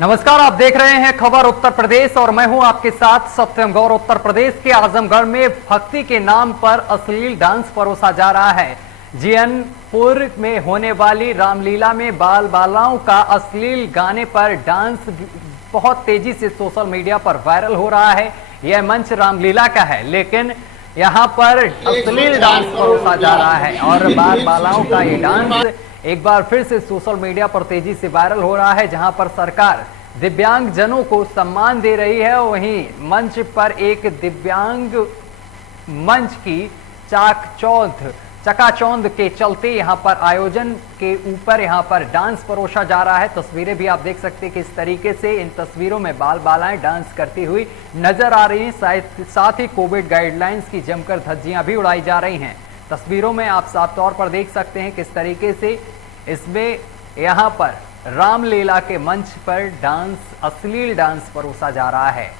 नमस्कार, आप देख रहे हैं खबर उत्तर प्रदेश और मैं हूं आपके साथ सत्यम गौर। उत्तर प्रदेश के आजमगढ़ में भक्ति के नाम पर अश्लील डांस परोसा जा रहा है। जियनपुर में होने वाली रामलीला में बाल बालाओं का अश्लील गाने पर डांस बहुत तेजी से सोशल मीडिया पर वायरल हो रहा है। यह मंच रामलीला का है, लेकिन यहाँ पर अश्लील डांस परोसा जा रहा है और बाल बालाओं का ये डांस एक बार फिर से सोशल मीडिया पर तेजी से वायरल हो रहा है। जहां पर सरकार दिव्यांग जनों को सम्मान दे रही है, वहीं मंच पर एक दिव्यांग मंच की चकाचौंध के चलते यहां पर आयोजन के ऊपर यहां पर डांस परोसा जा रहा है। तस्वीरें भी आप देख सकते हैं कि इस तरीके से इन तस्वीरों में बाल बालाएं डांस करती हुई नजर आ रही हैं। साथ ही कोविड गाइडलाइंस की जमकर धज्जियां भी उड़ाई जा रही हैं। तस्वीरों में आप साफ तौर पर देख सकते हैं किस तरीके से इसमें यहां पर रामलीला के मंच पर डांस, अश्लील डांस परोसा जा रहा है।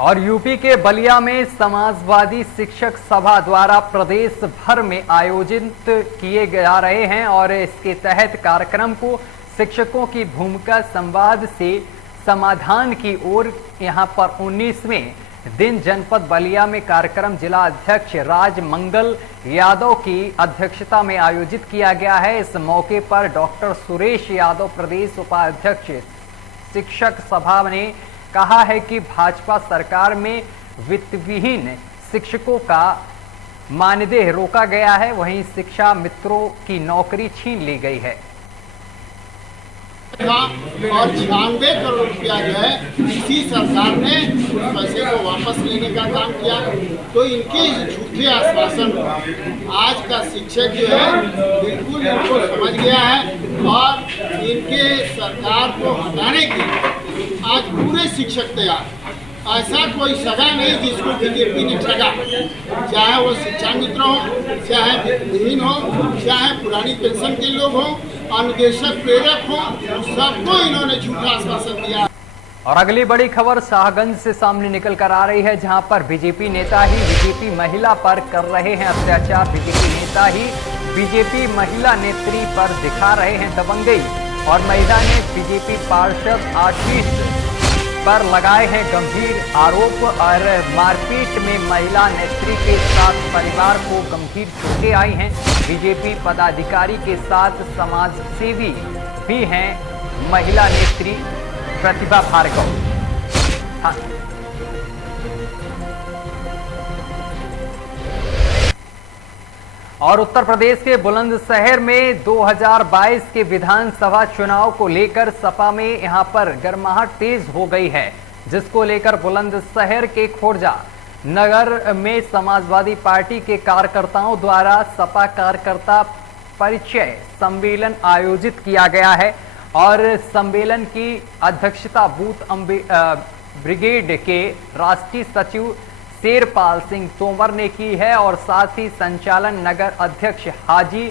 और यूपी के बलिया में समाजवादी शिक्षक सभा द्वारा प्रदेश भर में आयोजित किए जा रहे हैं और इसके तहत कार्यक्रम को शिक्षकों की भूमिका संवाद से समाधान की ओर यहां पर 19वें दिन जनपद बलिया में कार्यक्रम जिला अध्यक्ष राजमंगल यादव की अध्यक्षता में आयोजित किया गया है। इस मौके पर डॉक्टर सुरेश यादव प्रदेश उपाध्यक्ष शिक्षक सभा ने कहा है कि भाजपा सरकार में वित्तविहीन शिक्षकों का मानदेय रोका गया है, वहीं शिक्षा मित्रों की नौकरी छीन ली गई है। और 96 करोड़ रुपया जो है इसी सरकार ने उस पैसे को वापस लेने का काम किया। तो इनके झूठे आश्वासन आज का शिक्षक जो है बिल्कुल इनको समझ गया है और इनके सरकार को हटाने की आज पूरे शिक्षक तैयार। ऐसा कोई सगा नहीं जिसको बीजेपी ने ठगा, चाहे वो शिक्षा मित्र हो, चाहे वित्तहीन हो, चाहे पुरानी पेंशन के लोग हो, अन्वेषक प्रेरक हो, सबको इन्होंने झूठा आश्वासन दिया। और अगली बड़ी खबर शाहगंज से सामने निकल कर आ रही है, जहां पर बीजेपी नेता ही बीजेपी महिला पर कर रहे हैं अत्याचार। बीजेपी नेता ही बीजेपी महिला नेत्री पर दिखा रहे हैं दबंगई और महिला ने बीजेपी पार्षद आशीष पर लगाए हैं गंभीर आरोप और मारपीट में महिला नेत्री के साथ परिवार को गंभीर चोटें आई हैं। बीजेपी पदाधिकारी के साथ समाजसेवी भी हैं महिला नेत्री प्रतिभा भार्गव। हाँ। और उत्तर प्रदेश के बुलंदशहर में 2022 के विधानसभा चुनाव को लेकर सपा में यहां पर गर्माहट तेज हो गई है, जिसको लेकर बुलंदशहर के खोरजा नगर में समाजवादी पार्टी के कार्यकर्ताओं द्वारा सपा कार्यकर्ता परिचय सम्मेलन आयोजित किया गया है और सम्मेलन की अध्यक्षता बूथ ब्रिगेड के राष्ट्रीय सचिव शेरपाल सिंह तोमर ने की है और साथ ही संचालन नगर अध्यक्ष हाजी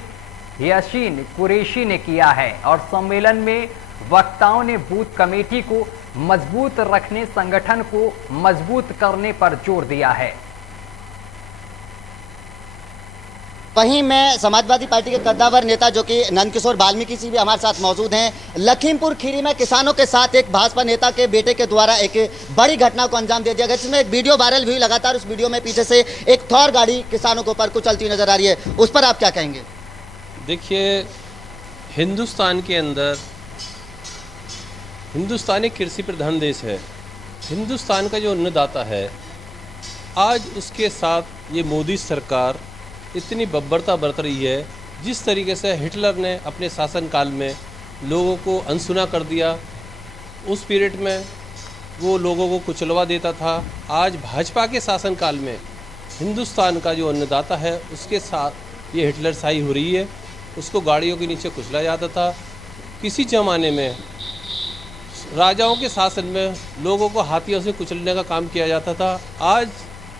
यासीन कुरैशी ने किया है। और सम्मेलन में वक्ताओं ने बूथ कमेटी को मजबूत रखने, संगठन को मजबूत करने पर जोर दिया है। वहीं मैं समाजवादी पार्टी के कद्दावर नेता जो कि नंदकिशोर वाल्मीकि जी भी हमारे साथ मौजूद हैं। लखीमपुर खीरी में किसानों के साथ एक भाजपा नेता के बेटे के द्वारा एक बड़ी घटना को अंजाम दे दिया गया, जिसमें एक वीडियो वायरल भी हुई। लगातार उस वीडियो में पीछे से एक थॉर गाड़ी किसानों के ऊपर कुचलती हुई नजर आ रही है, उस पर आप क्या कहेंगे? देखिए, हिंदुस्तान के अंदर हिंदुस्तान एक कृषि प्रधान देश है। हिंदुस्तान का जो अन्नदाता है, आज उसके साथ ये मोदी सरकार इतनी बब्बरता बरत रही है। जिस तरीके से हिटलर ने अपने शासनकाल में लोगों को अनसुना कर दिया, उस पीरियड में वो लोगों को कुचलवा देता था। आज भाजपा के शासनकाल में हिंदुस्तान का जो अन्नदाता है उसके साथ ये हिटलरशाही हो रही है। उसको गाड़ियों के नीचे कुचला जाता था। किसी ज़माने में राजाओं के शासन में लोगों को हाथियों से कुचलने का काम किया जाता था। आज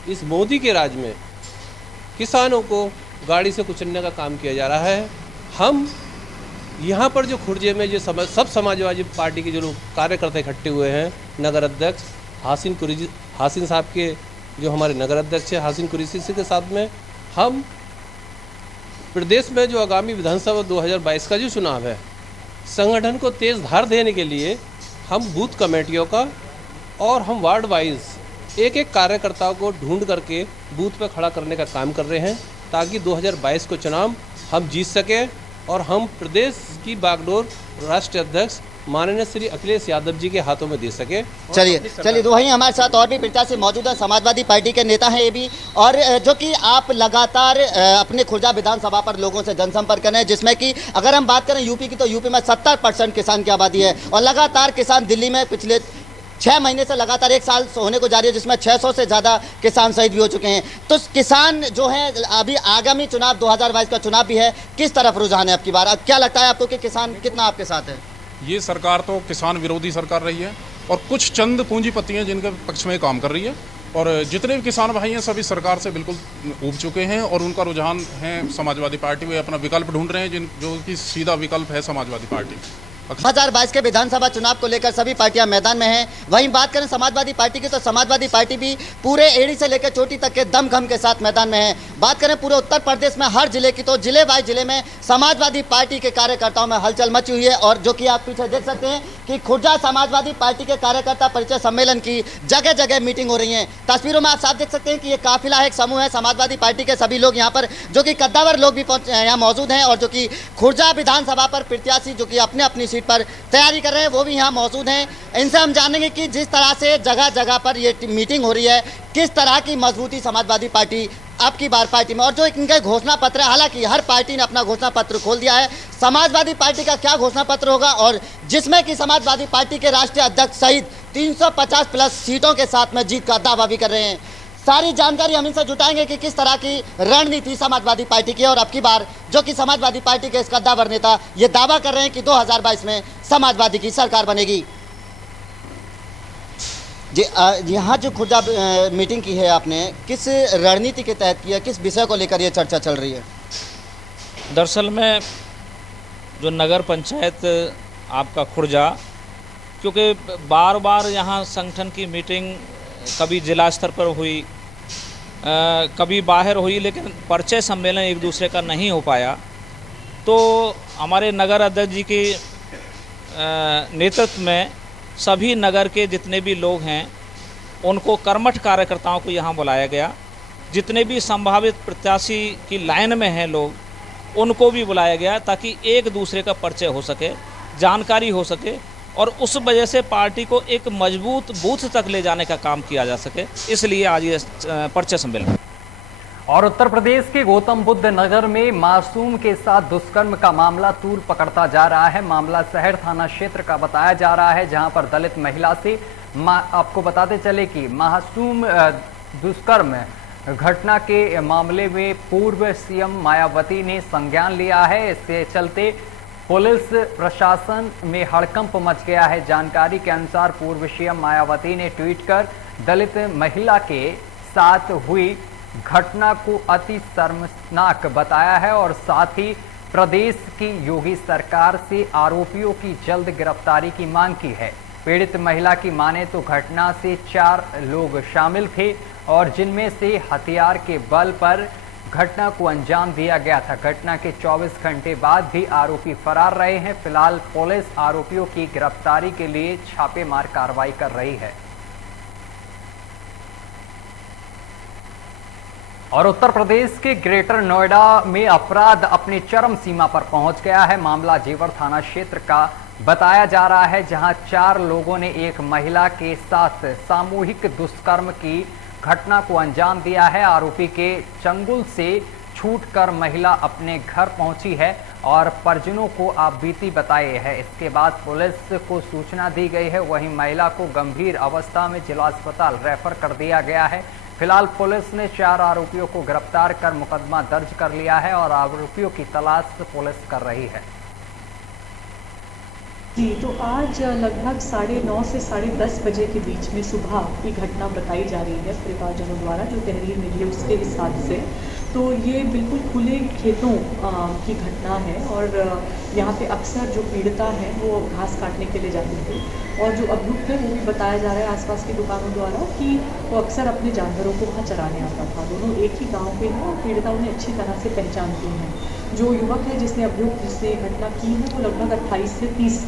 इस मोदी के राज में किसानों को गाड़ी से कुचलने का काम किया जा रहा है। हम यहाँ पर जो खुर्जे में जो सब समाजवादी पार्टी के जो लोग कार्यकर्ता इकट्ठे हुए हैं, नगर अध्यक्ष हासिन साहब के जो हमारे नगर अध्यक्ष हैं हासिन कुरैशी के साथ में हम प्रदेश में जो आगामी विधानसभा 2022 का जो चुनाव है, संगठन को तेज धार देने के लिए हम बूथ कमेटियों का और हम वार्ड वाइज एक एक कार्यकर्ताओं को ढूंढ करके बूथ पर खड़ा करने का काम कर रहे हैं, ताकि 2022 को चुनाव हम जीत सकें और हम प्रदेश की बागडोर राष्ट्रीय अध्यक्ष माननीय श्री अखिलेश यादव जी के हाथों में दे सके। चलिए तो वहीं हमारे साथ और भी प्रत्याशी मौजूद हैं, समाजवादी पार्टी के नेता हैं ये भी, और जो कि आप लगातार अपने खुर्जा विधानसभा पर लोगों से जनसंपर्क कर रहे हैं, जिसमें कि अगर हम बात करें यूपी की तो यूपी में 70% किसान की आबादी है और लगातार किसान दिल्ली में पिछले 6 महीने से लगातार 1 साल होने को जा रही है, जिसमें 600 से ज़्यादा किसान शहीद भी हो चुके हैं। तो किसान जो है अभी आगामी चुनाव 2022 का चुनाव भी है, किस तरफ रुझान है आपकी बार? क्या लगता है आपको कि किसान कितना आपके साथ है? ये सरकार तो किसान विरोधी सरकार रही है और कुछ चंद पूंजीपति हैं जिनके पक्ष में काम कर रही है, और जितने भी किसान भाई हैं सभी सरकार से बिल्कुल ऊब चुके हैं और उनका रुझान है समाजवादी पार्टी। वे अपना विकल्प ढूंढ रहे हैं जो कि सीधा विकल्प है समाजवादी पार्टी। 2022 के विधानसभा चुनाव को लेकर सभी पार्टियां मैदान में हैं। वहीं बात करें समाजवादी पार्टी की तो समाजवादी पार्टी भी पूरे एड़ी से लेकर चोटी तक के दमखम के साथ मैदान में है। बात करें पूरे उत्तर प्रदेश में हर जिले की तो जिले बाई जिले में समाजवादी पार्टी के कार्यकर्ताओं में हलचल मची हुई है, और जो कि आप पीछे देख सकते हैं कि खुर्जा समाजवादी पार्टी के कार्यकर्ता परिचय सम्मेलन की जगह जगह मीटिंग हो रही है। तस्वीरों में आप साफ देख सकते हैं कि ये काफिला है, एक समूह है समाजवादी पार्टी के सभी लोग यहाँ पर, जो कि कद्दावर लोग भी यहाँ मौजूद हैं, और जो कि खुर्जा विधानसभा पर प्रत्याशी जो कि अपने अपनी पर तैयारी कर रहे हैं वो भी यहाँ मौजूद हैं। इनसे हम जानेंगे कि जिस तरह से जगह जगह पर ये मीटिंग हो रही है, किस तरह की मजबूती समाजवादी पार्टी आपकी बार पार्टी में, और जो इनका घोषणा पत्र है, हालांकि हर पार्टी ने अपना घोषणा पत्र खोल दिया है, समाजवादी पार्टी का क्या घोषणा पत्र होगा, और जिसमें कि समाजवादी पार्टी के राष्ट्रीय अध्यक्ष सहित 350 प्लस सीटों के साथ में जीत का दावा भी कर रहे हैं। सारी जानकारी हम इनसे जुटाएंगे कि किस तरह की रणनीति समाजवादी पार्टी की है, और अब की बार जो कि समाजवादी पार्टी के इस कद्दावर नेता ये दावा कर रहे हैं कि 2022 में समाजवादी की सरकार बनेगी। जी यहाँ जो खुर्जा मीटिंग की है आपने, किस रणनीति के तहत की है, किस विषय को लेकर ये चर्चा चल रही है? दरअसल में जो नगर पंचायत आपका खुर्जा, क्योंकि बार बार यहाँ संगठन की मीटिंग कभी जिला स्तर पर हुई, कभी बाहर हुई, लेकिन परिचय सम्मेलन एक दूसरे का नहीं हो पाया, तो हमारे नगर अध्यक्ष जी के नेतृत्व में सभी नगर के जितने भी लोग हैं उनको कर्मठ कार्यकर्ताओं को यहाँ बुलाया गया। जितने भी संभावित प्रत्याशी की लाइन में हैं लोग उनको भी बुलाया गया, ताकि एक दूसरे का परिचय हो सके, जानकारी हो सके, और उस वजह से पार्टी को एक मजबूत बूथ तक ले जाने का काम किया जा सके, इसलिए आज ये परिचय सम्मेलन। और उत्तर प्रदेश के गौतम बुद्ध नगर में मासूम के साथ दुष्कर्म का मामला तूल पकड़ता जा रहा है। मामला शहर थाना क्षेत्र का बताया जा रहा है, जहां पर दलित महिला से आपको बताते चले कि मासूम दुष्कर्म घटना के मामले में पूर्व सीएम मायावती ने संज्ञान लिया है। इसके चलते पुलिस प्रशासन में हड़कंप मच गया है। जानकारी के अनुसार पूर्व सीएम मायावती ने ट्वीट कर दलित महिला के साथ हुई घटना को अति शर्मनाक बताया है, और साथ ही प्रदेश की योगी सरकार से आरोपियों की जल्द गिरफ्तारी की मांग की है। पीड़ित महिला की माने तो घटना से 4 लोग शामिल थे, और जिनमें से हथियार के बल पर घटना को अंजाम दिया गया था। घटना के 24 घंटे बाद भी आरोपी फरार रहे हैं। फिलहाल पुलिस आरोपियों की गिरफ्तारी के लिए छापेमार कार्रवाई कर रही है। और उत्तर प्रदेश के ग्रेटर नोएडा में अपराध अपनी चरम सीमा पर पहुंच गया है। मामला जेवर थाना क्षेत्र का बताया जा रहा है, जहां 4 लोगों ने एक महिला के साथ सामूहिक दुष्कर्म की घटना को अंजाम दिया है। आरोपी के चंगुल से छूटकर महिला अपने घर पहुंची है और परिजनों को आपबीती बताई है। इसके बाद पुलिस को सूचना दी गई है। वहीं महिला को गंभीर अवस्था में जिला अस्पताल रेफर कर दिया गया है। फिलहाल पुलिस ने 4 आरोपियों को गिरफ्तार कर मुकदमा दर्ज कर लिया है और आरोपियों की तलाश पुलिस कर रही है। जी, तो आज लगभग 9:30 से 10:30 बजे के बीच में सुबह की घटना बताई जा रही है परिवारजनों द्वारा, जो तहरीर मिली है उसके हिसाब से। तो ये बिल्कुल खुले खेतों की घटना है, और यहाँ पे अक्सर जो पीड़िता है वो घास काटने के लिए जाती थी, और जो अभियुक्त है वो भी बताया जा रहा है आसपास की दुकानों द्वारा कि वो अक्सर अपने जानवरों को वहाँ चराने आता था। दोनों एक ही गाँव के हैं और पीड़िता उन्हें अच्छी तरह से पहचानती हैं। जो युवक है जिसने अभियुक्त जिसने घटना की है वो लगभग 28 से 30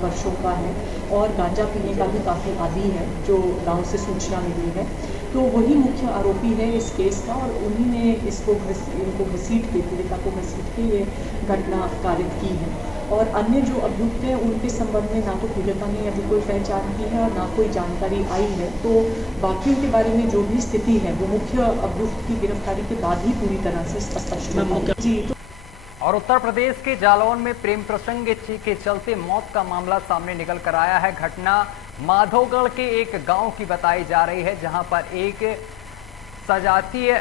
वर्षों का है और गांजा पीने का भी काफ़ी आदी है, जो गांव से सूचना मिली है। तो वही मुख्य आरोपी है इस केस का और उन्हीं ने इनको घसीट के, पीड़िता को घसीट के ये घटना कारित की है। और अन्य जो अभियुक्त हैं उनके संबंध में ना तो पीड़िता ने अभी कोई पहचान की है और ना कोई जानकारी आई है। तो बाकियों के बारे में जो भी स्थिति है वो मुख्य अभियुक्त की गिरफ्तारी के बाद ही पूरी तरह से स्पष्ट होगी। जी तो और उत्तर प्रदेश के जालौन में प्रेम प्रसंग के चलते मौत का मामला सामने निकल कर आया है। घटना माधोगढ़ के एक गांव की बताई जा रही है, जहां पर एक सजातीय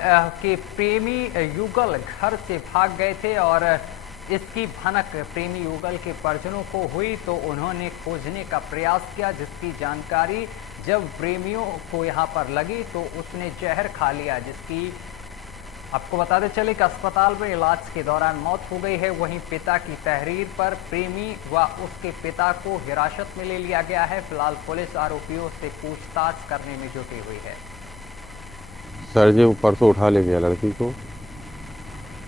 के प्रेमी युगल घर से भाग गए थे और इसकी भनक प्रेमी युगल के परिजनों को हुई तो उन्होंने खोजने का प्रयास किया, जिसकी जानकारी जब प्रेमियों को यहां पर लगी तो उसने जहर खा लिया, जिसकी आपको बताते चले कि अस्पताल में इलाज के दौरान मौत हो गई है। वहीं पिता की तहरीर पर प्रेमी व उसके पिता को हिरासत में ले लिया गया है। फिलहाल पुलिस आरोपियों से पूछताछ करने में जुटी हुई है। सर जी परसों उठा ले गया लड़की को,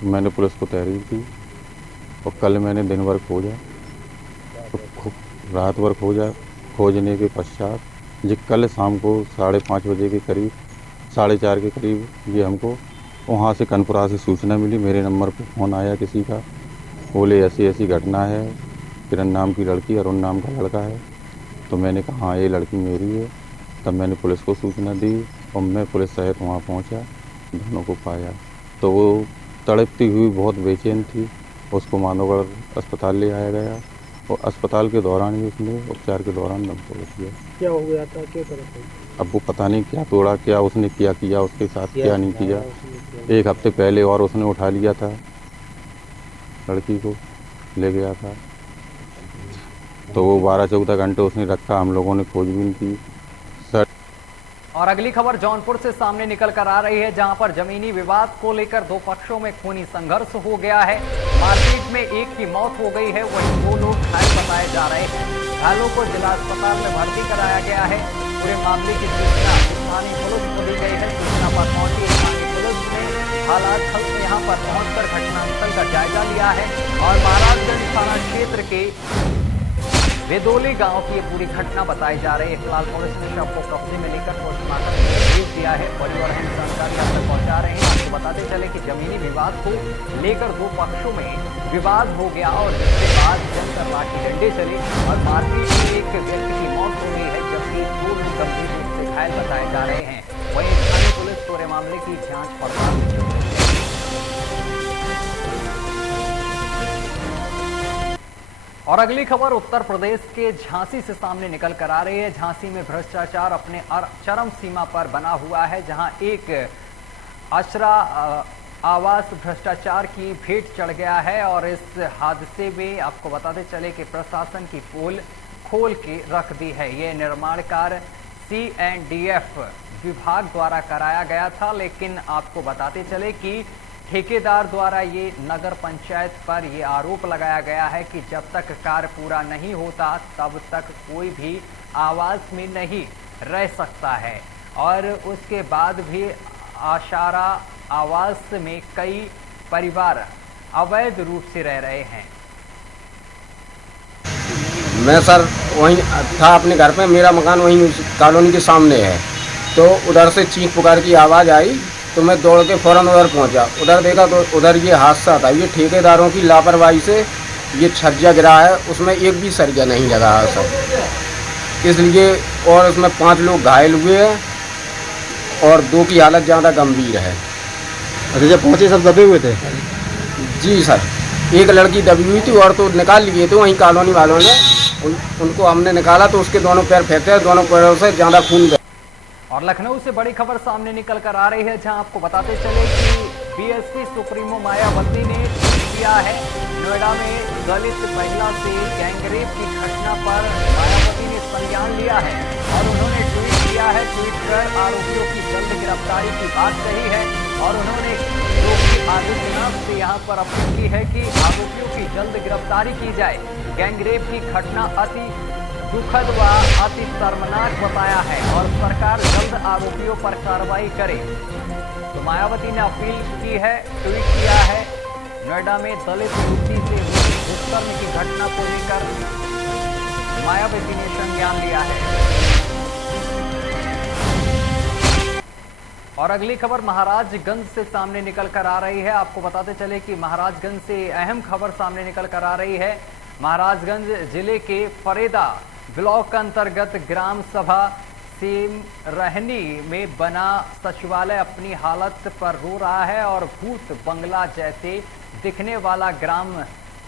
मैंने पुलिस को तहरीर दी और कल मैंने दिन भर खोजा, तो रात भर खोजा। खोजने के पश्चात जी कल शाम को 5:30 बजे के करीब, 4:30 के करीब ये हमको वहाँ से कनपुरा से सूचना मिली। मेरे नंबर पर फ़ोन आया किसी का, बोले ऐसी ऐसी घटना है, किरण नाम की लड़की अरुण नाम का लड़का है। तो मैंने कहा हाँ ये लड़की मेरी है। तब मैंने पुलिस को सूचना दी और मैं पुलिस सहित वहाँ पहुँचा, दोनों को पाया। तो वो तड़पती हुई बहुत बेचैन थी, उसको माधोगढ़ अस्पताल ले आया गया और अस्पताल के दौरान ही उसने उपचार के दौरान दम तोड़ दिया। क्या हो गया था, क्या करा? अब वो पता नहीं क्या तोड़ा, क्या उसने किया उसके साथ क्या नहीं किया। 1 हफ्ते पहले और उसने उठा लिया था, लड़की को ले गया था, तो वो 12-14 घंटे उसने रखा, हम लोगों ने खोजबीन की। और अगली खबर जौनपुर से सामने निकल कर आ रही है, जहां पर जमीनी विवाद को लेकर 2 पक्षों में खूनी संघर्ष हो गया है। मारपीट में एक की मौत हो गई है, वहीं 2 लोग घायल बताए जा रहे हैं। घायलों को जिला अस्पताल में भर्ती कराया गया है। पूरे मामले की सूचना स्थानीय पुलिस को दी गई है। सूचना पर पहुंची स्थानीय पुलिस ने हालात यहां पर पहुंचकर घटनास्थल का जायजा लिया है और महाराजगंज थाना क्षेत्र के वेदोली गांव की ये पूरी घटना बताई जा रही है। फिलहाल पुलिस ने शव को कब्जे में लेकर पोस्टमार्टम के लिए भेज दिया है। बड़ी और अहम जानकारी आप तक पहुंचा रहे हैं। आपको बताते चले कि जमीनी विवाद को लेकर 2 पक्षों में विवाद हो गया और जिसके बाद जमकर लाठी डंडे चले और मारपीट में एक व्यक्ति की मौत हो गई है, जबकि 2 लोग गंभीर रूप से घायल बताए जा रहे हैं। वहीं स्थानीय पुलिस पूरे मामले की जांच पड़ताल में जुटी है। और अगली खबर उत्तर प्रदेश के झांसी से सामने निकल कर आ रही है। झांसी में भ्रष्टाचार अपने चरम सीमा पर बना हुआ है, जहां एक आश्रा आवास भ्रष्टाचार की भेंट चढ़ गया है और इस हादसे में आपको बताते चले कि प्रशासन की पोल खोल के रख दी है। ये निर्माण कार्य CNDF विभाग द्वारा कराया गया था, लेकिन आपको बताते चले कि ठेकेदार द्वारा ये नगर पंचायत पर ये आरोप लगाया गया है कि जब तक कार्य पूरा नहीं होता तब तक कोई भी आवास में नहीं रह सकता है और उसके बाद भी आशारा आवास में कई परिवार अवैध रूप से रह रहे हैं। मैं सर वहीं था अपने घर पे, मेरा मकान वहीं कॉलोनी के सामने है। तो उधर से चीख पुकार की आवाज़ आई तो मैं दौड़ के फ़ौरन उधर पहुंचा। उधर देखा तो उधर ये हादसा था। ये ठेकेदारों की लापरवाही से ये छज्जा गिरा है, उसमें एक भी सरिया नहीं लगा है सर, इसलिए। और उसमें 5 लोग घायल हुए हैं और 2 की हालत ज़्यादा गंभीर है। अच्छा, जब पहुँचे सब दबे हुए थे? जी सर, एक लड़की दबी हुई थी और तो निकाल लिए थे वहीं कॉलोनी वालों ने। उनको हमने निकाला तो उसके दोनों पैर फैंके, दोनों पैरों से ज़्यादा खून गया। और लखनऊ से बड़ी खबर सामने निकल कर आ रही है, जहां आपको बताते चले कि बीएसपी सुप्रीमो मायावती ने ट्वीट किया है। नोएडा में दलित महिला से गैंगरेप की घटना पर मायावती ने संज्ञान लिया है और उन्होंने ट्वीट किया है। ट्वीट कर आरोपियों की जल्द गिरफ्तारी की बात कही है और उन्होंने योगी आदित्यनाथ से यहां पर अपील की है कि आरोपियों की जल्द गिरफ्तारी की जाए। गैंगरेप की घटना अति दुखद व अति शर्मनाक बताया है और सरकार जल्द आरोपियों पर कार्रवाई करे। तो मायावती ने अपील की है, ट्वीट किया है नोएडा में दलित युवती से हुई दुष्कर्म की घटना को लेकर मायावती ने संज्ञान लिया है। और अगली खबर महाराजगंज से सामने निकल कर आ रही है। आपको बताते चले कि महाराजगंज से अहम खबर सामने निकल कर आ रही है। महाराजगंज जिले के फरेदा ब्लॉक अंतर्गत ग्राम सभा सेमरहनी में बना सचिवालय अपनी हालत पर रो रहा है और भूत बंगला जैसे दिखने वाला ग्राम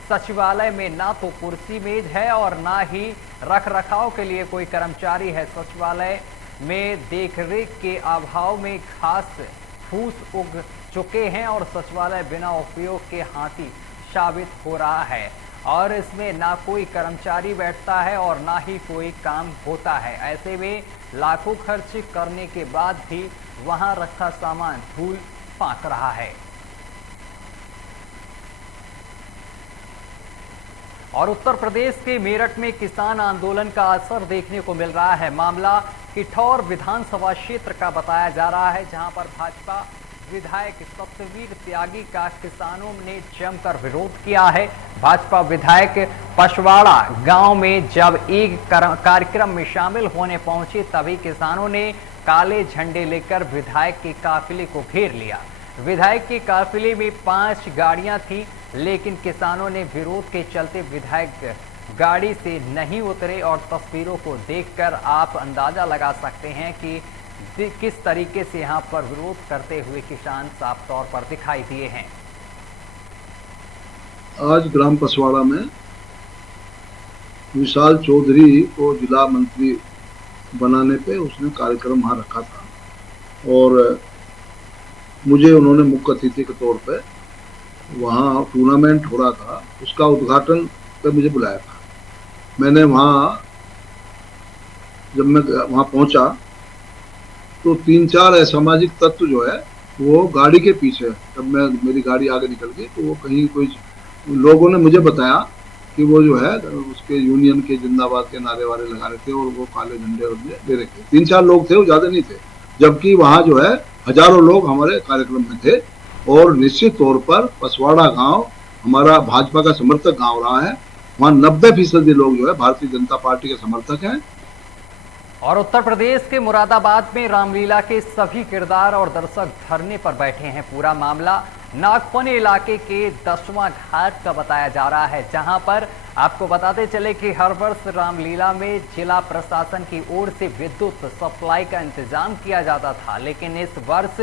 सचिवालय में ना तो कुर्सी मेज है और ना ही रख रखाव के लिए कोई कर्मचारी है। सचिवालय में देखरेख के अभाव में घास फूस उग चुके हैं और सचिवालय बिना उपयोग के हाथी साबित हो रहा है और इसमें ना कोई कर्मचारी बैठता है और ना ही कोई काम होता है। ऐसे में लाखों खर्च करने के बाद भी वहां रखा सामान धूल फांक रहा है। और उत्तर प्रदेश के मेरठ में किसान आंदोलन का असर देखने को मिल रहा है। मामला किठौर विधानसभा क्षेत्र का बताया जा रहा है, जहां पर भाजपा विधायक सत्यवीर त्यागी का किसानों ने जमकर विरोध किया है। भाजपा विधायक पशवाड़ा गांव में जब एक कार्यक्रम में शामिल होने पहुंचे तभी किसानों ने काले झंडे लेकर विधायक के काफिले को घेर लिया। विधायक के काफिले में 5 गाड़ियां थी, लेकिन किसानों ने विरोध के चलते विधायक गाड़ी से नहीं उतरे और तस्वीरों को देखकर आप अंदाजा लगा सकते हैं कि किस तरीके से यहां पर विरोध करते हुए किसान साफ तौर पर दिखाई दिए हैं। आज ग्राम पसवाड़ा में विशाल चौधरी को जिला मंत्री बनाने पे उसने कार्यक्रम वहां रखा था और मुझे उन्होंने मुख्य अतिथि के तौर पे वहाँ टूर्नामेंट हो रहा था, उसका उद्घाटन पे मुझे बुलाया था। मैंने वहाँ जब मैं वहाँ पहुँचा तो 3-4 असामाजिक तत्व जो है वो गाड़ी के पीछे, जब मेरी गाड़ी आगे निकल गई तो वो कहीं कोई लोगों ने मुझे बताया कि वो जो है उसके यूनियन के जिंदाबाद के नारे वारे लगा रहे थे और वो काले झंडे ले रहे थे। 3-4 लोग थे, वो ज्यादा नहीं थे, जबकि वहाँ जो है हजारों लोग हमारे कार्यक्रम में थे। और निश्चित तौर पर पसवाड़ा गांव हमारा भाजपा का समर्थक गांव रहा है। वहाँ 90% लोग जो है भारतीय जनता पार्टी के समर्थक हैं। और उत्तर प्रदेश के मुरादाबाद में रामलीला के सभी किरदार और दर्शक धरने पर बैठे हैं। पूरा मामला नागपने इलाके के 10वां घाट का बताया जा रहा है, जहां पर आपको बताते चले कि हर वर्ष रामलीला में जिला प्रशासन की ओर से विद्युत सप्लाई का इंतजाम किया जाता था, लेकिन इस वर्ष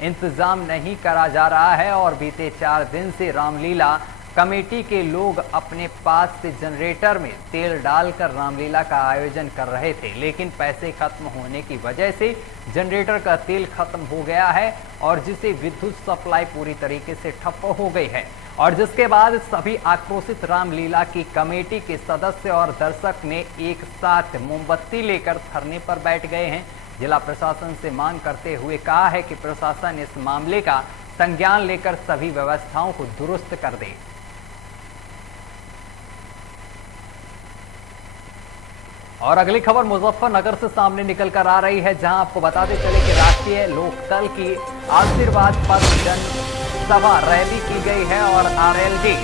इंतजाम नहीं करा जा रहा है और बीते 4 दिन से रामलीला कमेटी के लोग अपने पास से जनरेटर में तेल डालकर रामलीला का आयोजन कर रहे थे, लेकिन पैसे खत्म होने की वजह से जनरेटर का तेल खत्म हो गया है और जिससे विद्युत सप्लाई पूरी तरीके से ठप हो गई है। और जिसके बाद सभी आक्रोशित रामलीला की कमेटी के सदस्य और दर्शक ने एक साथ मोमबत्ती लेकर धरने पर बैठ गए हैं। जिला प्रशासन से मांग करते हुए कहा है कि प्रशासन इस मामले का संज्ञान लेकर सभी व्यवस्थाओं को दुरुस्त कर दे। और अगली खबर मुजफ्फरनगर से सामने निकल कर आ रही है, जहां आपको बताते चले कि राष्ट्रीय लोकदल की आशीर्वाद पद जनसभा रैली की गई है और आरएलडी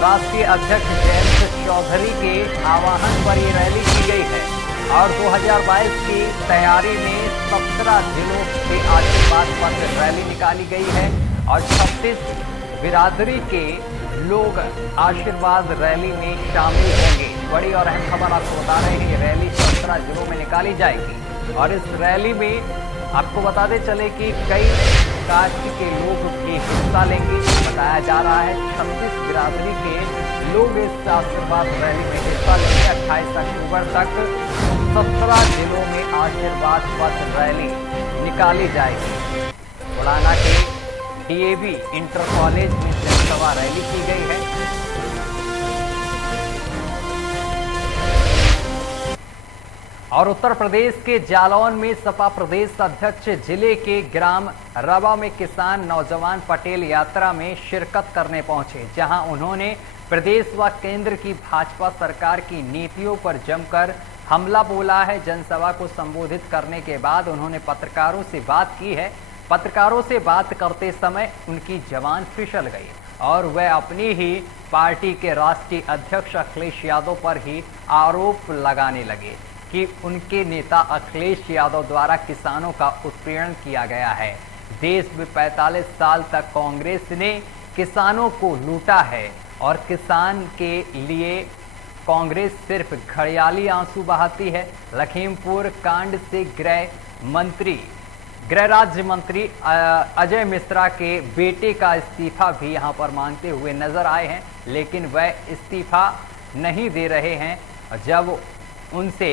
राष्ट्रीय अध्यक्ष जयंत चौधरी के आह्वान पर ये रैली की गई है। और 2022 की तैयारी में 17 जिलों से आशीर्वाद पत्र रैली निकाली गई है और 36 बिरादरी के लोग आशीर्वाद रैली में शामिल होंगे। बड़ी और अहम खबर आपको बता रहे हैं, ये रैली 17 जिलों में निकाली जाएगी और इस रैली में आपको बताते चले कि कई कास्ट के लोग भी हिस्सा लेंगे। बताया जा रहा है 36 बिरादरी के लोग इस आशीर्वाद रैली में हिस्सा लेंगे। 28 अक्टूबर तक 17 जिलों में आशीर्वाद पत्र रैली निकाली जाएगी। बुलाना के डीएवी इंटर कॉलेज में जनसभा रैली की गई है। और उत्तर प्रदेश के जालौन में सपा प्रदेश अध्यक्ष जिले के ग्राम रवा में किसान नौजवान पटेल यात्रा में शिरकत करने पहुंचे, जहां उन्होंने प्रदेश व केंद्र की भाजपा सरकार की नीतियों पर जमकर हमला बोला है। जनसभा को संबोधित करने के बाद उन्होंने पत्रकारों से बात की है। पत्रकारों से बात करते समय उनकी जबान फिसल गई और वह अपनी ही पार्टी के राष्ट्रीय अध्यक्ष अखिलेश यादव पर ही आरोप लगाने लगे कि उनके नेता अखिलेश यादव द्वारा किसानों का उत्पीड़न किया गया है। देश में 45 साल तक कांग्रेस ने किसानों को लूटा है और किसान के लिए कांग्रेस सिर्फ घड़ियाली आंसू बहाती है। लखीमपुर कांड से गृह राज्य मंत्री अजय मिश्रा के बेटे का इस्तीफा भी यहां पर मांगते हुए नजर आए हैं, लेकिन वह इस्तीफा नहीं दे रहे हैं। जब उनसे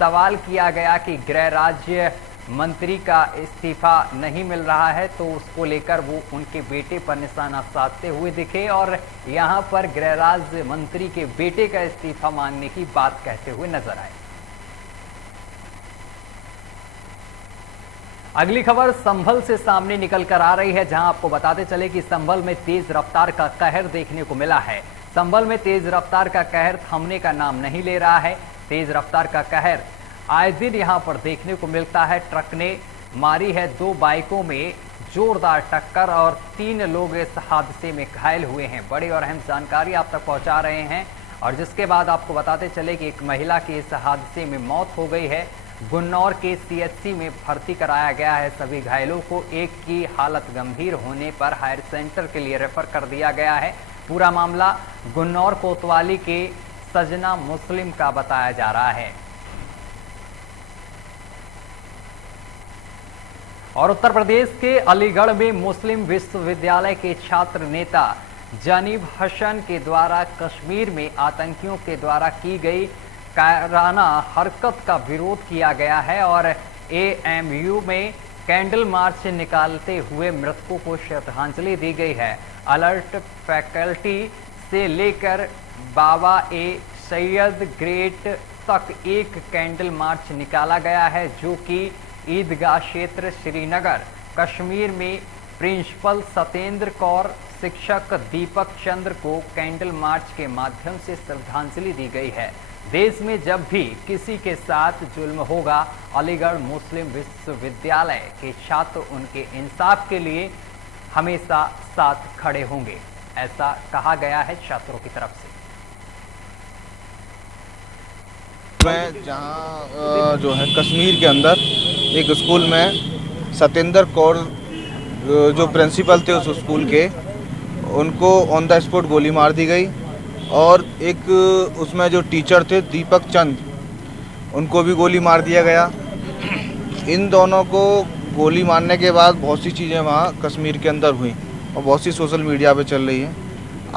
सवाल किया गया कि गृह राज्य मंत्री का इस्तीफा नहीं मिल रहा है तो उसको लेकर वो उनके बेटे पर निशाना साधते हुए दिखे और यहां पर गृह राज्य मंत्री के बेटे का इस्तीफा मांगने की बात कहते हुए नजर आए। अगली खबर संभल से सामने निकल कर आ रही है, जहां आपको बताते चले कि संभल में तेज रफ्तार का कहर देखने को मिला है। संभल में तेज रफ्तार का कहर थमने का नाम नहीं ले रहा है। तेज रफ्तार का कहर आए दिन यहां पर देखने को मिलता है। ट्रक ने मारी है 2 बाइकों में जोरदार टक्कर और 3 लोग इस हादसे में घायल हुए हैं। बड़ी और अहम जानकारी आप तक पहुंचा रहे हैं और जिसके बाद आपको बताते चले कि एक महिला की इस हादसे में मौत हो गई है। गुन्नौर के CHC में भर्ती कराया गया है सभी घायलों को। एक की हालत गंभीर होने पर हायर सेंटर के लिए रेफर कर दिया गया है। पूरा मामला गुन्नौर कोतवाली के सजना मुस्लिम का बताया जा रहा है। और उत्तर प्रदेश के अलीगढ़ में मुस्लिम विश्वविद्यालय के छात्र नेता जानिब हसन के द्वारा कश्मीर में आतंकियों के द्वारा की गई कायराना हरकत का विरोध किया गया है और AMU में कैंडल मार्च निकालते हुए मृतकों को श्रद्धांजलि दी गई है। अलर्ट फैकल्टी से लेकर बाबा ए सैयद ग्रेट तक एक कैंडल मार्च निकाला गया है, जो कि ईदगाह क्षेत्र श्रीनगर कश्मीर में प्रिंसिपल सत्येंद्र कौर, शिक्षक दीपक चंद्र को कैंडल मार्च के माध्यम से श्रद्धांजलि दी गई है। देश में जब भी किसी के साथ जुल्म होगा, अलीगढ़ मुस्लिम विश्वविद्यालय के छात्र उनके इंसाफ के लिए हमेशा साथ खड़े होंगे, ऐसा कहा गया है छात्रों की तरफ से। मैं जहाँ जो है कश्मीर के अंदर एक स्कूल में सत्येंद्र कौर जो प्रिंसिपल थे उस स्कूल के, उनको ऑन द स्पॉट गोली मार दी गई और एक उसमें जो टीचर थे दीपक चंद, उनको भी गोली मार दिया गया। इन दोनों को गोली मारने के बाद बहुत सी चीज़ें वहाँ कश्मीर के अंदर हुई और बहुत सी सोशल मीडिया पे चल रही है।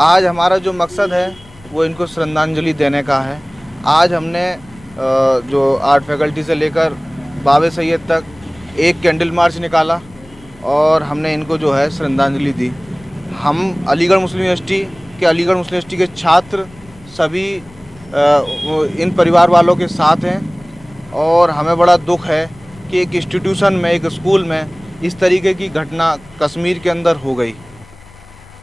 आज हमारा जो मकसद है वो इनको श्रद्धांजलि देने का है। आज हमने जो आर्ट फैकल्टी से लेकर बाबे सैयद तक एक कैंडल मार्च निकाला और हमने इनको जो है श्रद्धांजलि दी। हम अलीगढ़ मुस्लिम यूनिवर्सिटी के छात्र सभी इन परिवार वालों के साथ हैं और हमें बड़ा दुख है कि एक इंस्टीट्यूशन में, एक स्कूल में इस तरीके की घटना कश्मीर के अंदर हो गई।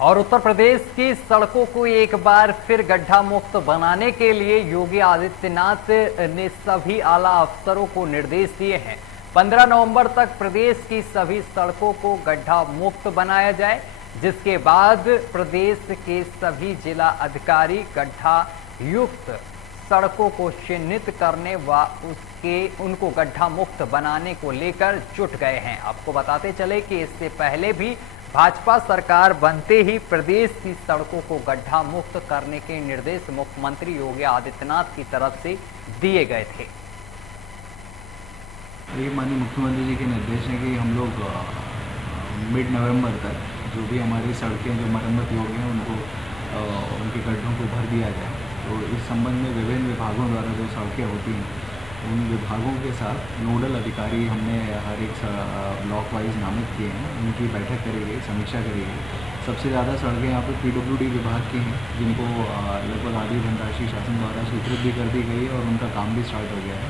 और उत्तर प्रदेश की सड़कों को एक बार फिर गड्ढा मुक्त बनाने के लिए योगी आदित्यनाथ ने सभी आला अफसरों को निर्देश दिए हैं। 15 नवंबर तक प्रदेश की सभी सड़कों को गड्ढा मुक्त बनाया जाए, जिसके बाद प्रदेश के सभी जिला अधिकारी गड्ढा युक्त सड़कों को चिन्हित करने व उनको गड्ढा मुक्त बनाने को लेकर जुट गए हैं। आपको बताते चले कि इससे पहले भी भाजपा सरकार बनते ही प्रदेश की सड़कों को गड्ढा मुक्त करने के निर्देश मुख्यमंत्री योगी आदित्यनाथ की तरफ से दिए गए थे। ये माननीय मुख्यमंत्री जी के निर्देश है कि हम लोग मिड नवंबर तक जो भी हमारी सड़कें जो मरम्मत योग्य हैं उनको उनके गड्ढों को भर दिया जाए। तो इस संबंध में विभिन्न विभागों द्वारा जो सड़कें होती हैं उन विभागों के साथ नोडल अधिकारी हमने हर एक ब्लॉक वाइज नामित किए हैं, उनकी बैठक करी गई, समीक्षा करी गई। सबसे ज़्यादा सड़कें यहाँ पर PWD विभाग की हैं, जिनको लगभग आधी धनराशि शासन द्वारा स्वीकृत भी कर दी गई है और उनका काम भी स्टार्ट हो गया है।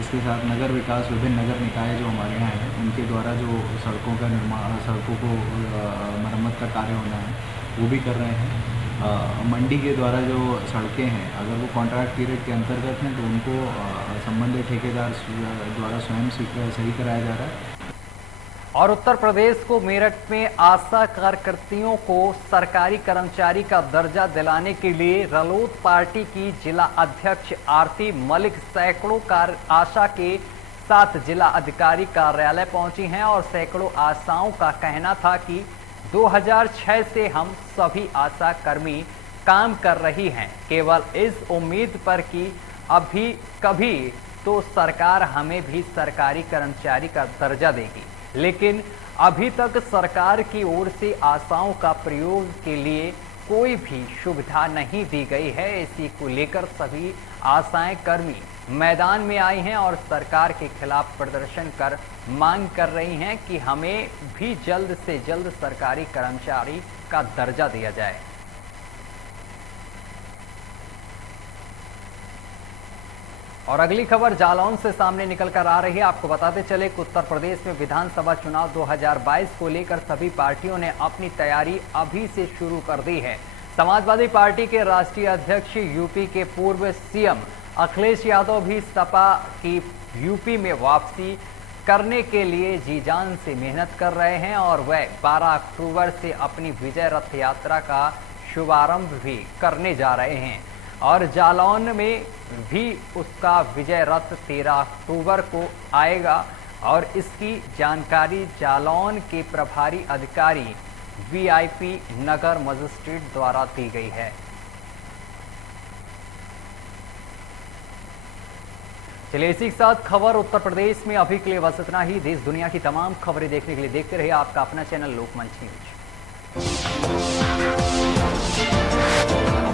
इसके साथ नगर विकास, विभिन्न नगर निकाय जो हमारे यहाँ हैं, उनके द्वारा जो सड़कों का निर्माण, सड़कों को मरम्मत का कार्य होना है वो भी कर रहे हैं। मंडी के द्वारा जो सड़कें हैं अगर वो कॉन्ट्रैक्ट पीरियड के अंतर्गत हैं तो उनको संबंधित ठेकेदार द्वारा स्वयं सही कराया जा रहा है। और उत्तर प्रदेश को मेरठ में आशा कार्यकर्तियों को सरकारी कर्मचारी का दर्जा दिलाने के लिए रालोद पार्टी की जिला अध्यक्ष आरती मलिक सैकड़ों आशा के साथ जिला अधिकारी कार्यालय पहुंची हैं और सैकड़ों आशाओं का कहना था कि 2006 से हम सभी आशा कर्मी काम कर रही हैं, केवल इस उम्मीद पर कि अभी कभी तो सरकार हमें भी सरकारी कर्मचारी का दर्जा देगी, लेकिन अभी तक सरकार की ओर से आशाओं का प्रयोग के लिए कोई भी सुविधा नहीं दी गई है। इसी को लेकर सभी आशाएं कर्मी मैदान में आई हैं और सरकार के खिलाफ प्रदर्शन कर मांग कर रही हैं कि हमें भी जल्द से जल्द सरकारी कर्मचारी का दर्जा दिया जाए। और अगली खबर जालौन से सामने निकल कर आ रही है। आपको बताते चले कि उत्तर प्रदेश में विधानसभा चुनाव 2022 को लेकर सभी पार्टियों ने अपनी तैयारी अभी से शुरू कर दी है। समाजवादी पार्टी के राष्ट्रीय अध्यक्ष यूपी के पूर्व सीएम अखिलेश यादव भी सपा की यूपी में वापसी करने के लिए जी जान से मेहनत कर रहे हैं और वह 12 अक्टूबर से अपनी विजय रथ यात्रा का शुभारंभ भी करने जा रहे हैं और जालौन में भी उसका विजय रथ 13 अक्टूबर को आएगा और इसकी जानकारी जालौन के प्रभारी अधिकारी वीआईपी नगर मजिस्ट्रेट द्वारा दी गई है। चलिए इसी के साथ खबर उत्तर प्रदेश में अभी के लिए बस इतना ही। देश दुनिया की तमाम खबरें देखने के लिए देखते रहिए आपका अपना चैनल लोकमंच न्यूज।